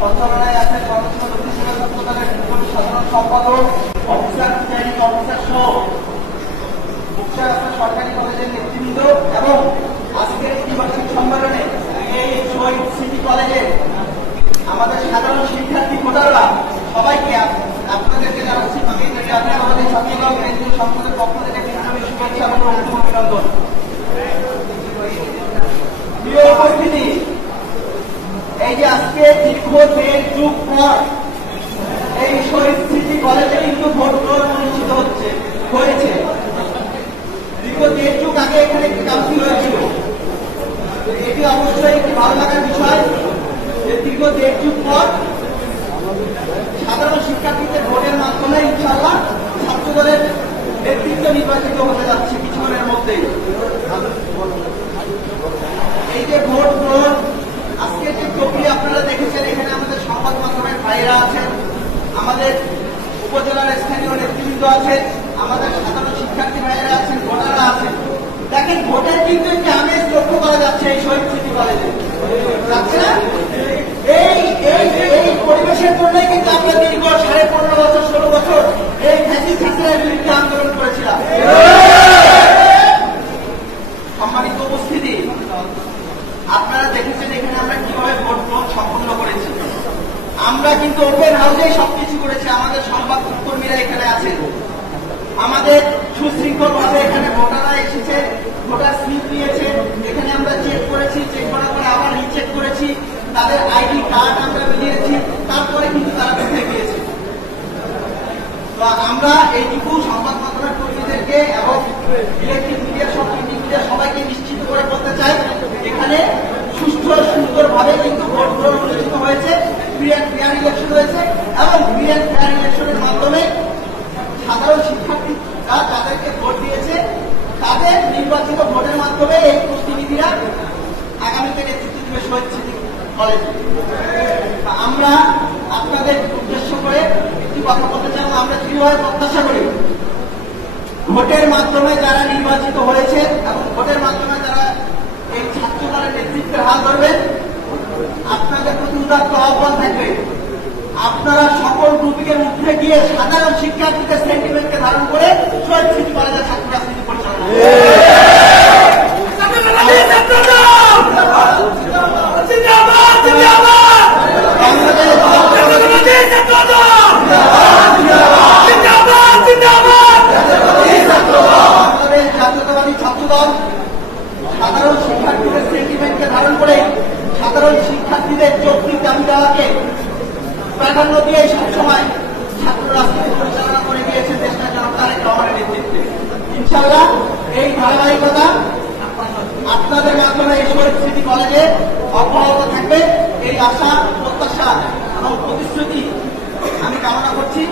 সঞ্চালনায় আছেন বাংলাদেশ দক্ষিণ হাসপাতালের সাধারণ সম্পাদক অফিসার ট্রেনিং অফিসার সহ সরকারি কলেজের নেতৃবৃন্দ এবং আজকের দ্বিবার্ষিক সম্মেলনে এই শহীদ সিটি কলেজের আমাদের সাধারণ শিক্ষার্থী ভোটাররা সবাইকে আপনাদেরকে জানাচ্ছি আমাদের চট্টগ্রাম কেন্দ্রীয় সংসদের পক্ষ থেকে বিপ্লবী শুভেচ্ছা এবং অভিনন্দন। প্রিয় উপস্থিতি, এই যে আজকে দীর্ঘ 1.5 যুগ পর এই শহীদ সিটি কলেজে কিন্তু ভোট গ্রহণ অনুষ্ঠিত হয়েছে। দীর্ঘ 1.5 যুগ আগে এখানে একটি কাউন্সিল হয়েছিল। এটি অবশ্যই একটি ভালো লাগার বিষয় যে দীর্ঘ 1.5 যুগ পর সাধারণ শিক্ষার্থীদের ভোটের মাধ্যমে ইনশাআল্লাহ ছাত্র দলের নেতৃত্ব নির্বাচিত হতে যাচ্ছে কিছুক্ষণের মধ্যেই। এই যে ভোট গ্রহণ আজকের যে প্রক্রিয়া আপনারা দেখেছেন, এখানে আমাদের সংবাদ মাধ্যমের ভাইরা আছেন, আমাদের উপজেলার স্থানীয় নেতৃবৃন্দ আছেন, আমাদের সাধারণ শিক্ষার্থী ভাইয়েরা আছেন, ভোটাররা আছেন। দেখেন ভোটের কিন্তু একটি আমেজ লক্ষ্য করা যাচ্ছে এই শহীদ সিটি কলেজে, যাচ্ছে না? এই পরিবেশের জন্যই কিন্তু আমরা দীর্ঘ 15.5 বছর 16 বছর এই ফ্যাসিস্ট হাসিনার বিরুদ্ধে আন্দোলন করেছিলাম। সম্মানিত উপস্থিতি, আপনারা দেখেছেন এখানে আমরা কিভাবে ভোট গ্রহণ সম্পন্ন করেছি। আমরা কিন্তু ওপেন হাউসেই সবকিছু করেছি। আমাদের সংবাদ কর্মীরা এখানে আছেন, আমাদের সুশৃঙ্খল ভাবে এখানে ভোটাররা এসেছে, ভোটার স্লিপ নিয়েছে, এখানে আমরা চেক করেছি, চেক করার পরে আবার রিচেক করেছি, তাদের আইডি কার্ড আমরা মিলিয়েছি, তারপরে কিন্তু তারা বেঁচে গিয়েছে। তো আমরা এইটুকু সংবাদ মাধ্যমের কর্মীদেরকে এবং ইলেকট্রিক মিডিয়া সব মিডিয়া সবাইকে নিশ্চিত করে বলতে চাই, এখানে সুষ্ঠু সুন্দর ভাবে কিন্তু ভোট গ্রহণ অনুষ্ঠিত হয়েছে, ফ্রি অ্যান্ড ফেয়ার ইলেকশন হয়েছে এবং ফ্রি অ্যান্ড ফেয়ার ইলেকশনের মাধ্যমে সাধারণ শিক্ষার্থীরা যাদেরকে ভোট দিয়েছে তাদের নির্বাচিত ভোটের মাধ্যমে এই প্রতিনিধিরা আগামীতে নেতৃত্ব দেবে শহীদ সিটি কলেজে। আমরা আপনাদের উদ্দেশ্য করে একটি কথা বলতে চাই, আমরা দৃঢ়ভাবে প্রত্যাশা করি ভোটের মাধ্যমে যারা নির্বাচিত হয়েছে এবং ভোটের মাধ্যমে যারা এই ছাত্র দলের নেতৃত্বের হাল ধরবেন, আপনাদের প্রতি উদাত্ত আহ্বান থাকবে, আপনারা সকল গ্রুপিকের মধ্যে গিয়ে সাধারণ শিক্ষার্থীদের সেন্টিমেন্টকে ধারণ করে শহীদ সিটি কলেজের ছাত্র রাজনীতি পরিচালনা জাতীয়তাবাদী ছাত্রদল সাধারণ শিক্ষার্থীদের সেন্টিমেন্টকে ধারণ করে সাধারণ শিক্ষার্থীদের যৌক্তিক দাবি দেওয়াকে প্রাধান্য দিয়ে সবসময় ছাত্র রাজনীতি পরিচালনা করে গিয়েছে দেশটা জনাব তারেক রহমানের নেতৃত্বে। ইনশাআল্লাহ এই ধারাবাহিকতা আপনাদের মাধ্যমে এই শহীদ সিটি কলেজে অব্যাহত থাকবে। এই আশা, প্রত্যাশা এবং প্রতিশ্রুতি আমি কামনা করছি।